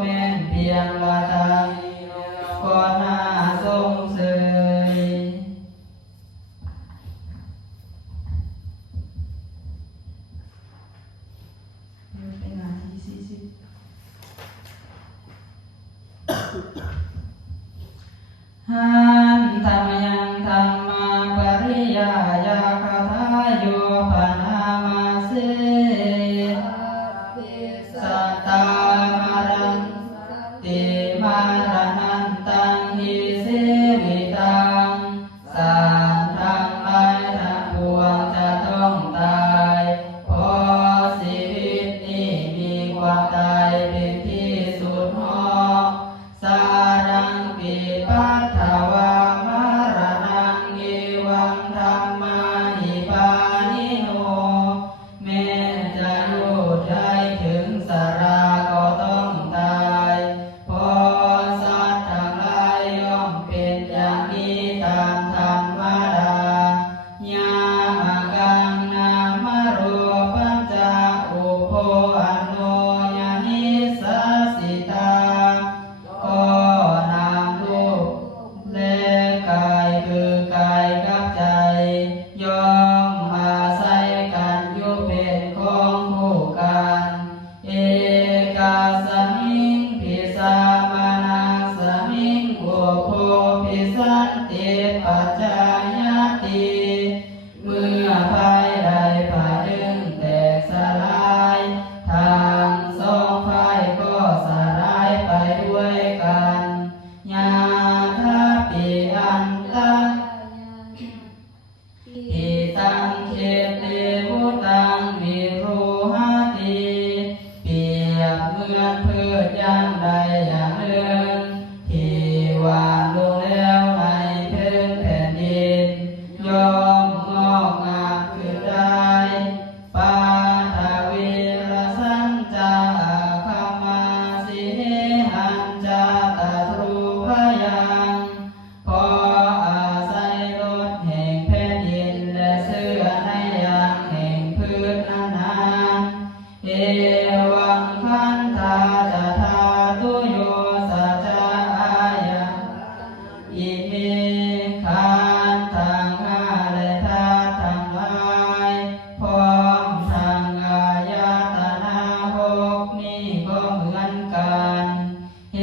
แม่นเพียงว่าทางก็น่าสงเสยเป็นนาที40หันธรรมยังธรรมาปริยายาคาทายโยปนามาเสสัตตามรันติมารนันตังหิเสวิตังสัตว์ทั้งหลายทั้งปวงจะต้องตายเพราะชีวิตนี้มีความตายเป็นที่สุดหอสารังปิปัฏฐวามารนังเอวังธัมมาหิปานิโนแม้จะอยู่ได้ถึงสราก็ต้องตายเพราะสัตว์ทั้งหลายย่อมเป็นอย่างนี้ตามธรรมดายามกังนามรูปัญจอุปโภอโนญาณิสัสสิตาก็นามรูปและกายคือกายกับใจย่อมอาศัยกันอยู่เป็นของคู่กันเอกาสมิงพิสามานังสมิงอุปโภพิสันติปัจจายติเมื่อภายใดฝ่ายหนึ่งแตกสลายทางสองฝ่ายก็สลายไปด้วยกันญาทาปิอันตังอิตังเขติวุตังวิรูหติเปรียบเหมือนพืชอย่างใดอย่างหนึ่งที่วางลงแล้วในพื้นแผ่นดินย่อมงอกงามขึ้นได้ปาทวีรสัญจาคามาสิเนหันจาตตรูพยังพออาศัยรสแห่งแผ่นดินและเสื้อในยางแห่งพืชนั้นเอวังคันธาจะธาตุโยสัจจายะอิเมขันธ์ทั้งห้าและธาตุทั้งหลายพร้อมทั้งอายตนะหกนี้ก็เหมือนกันเฮ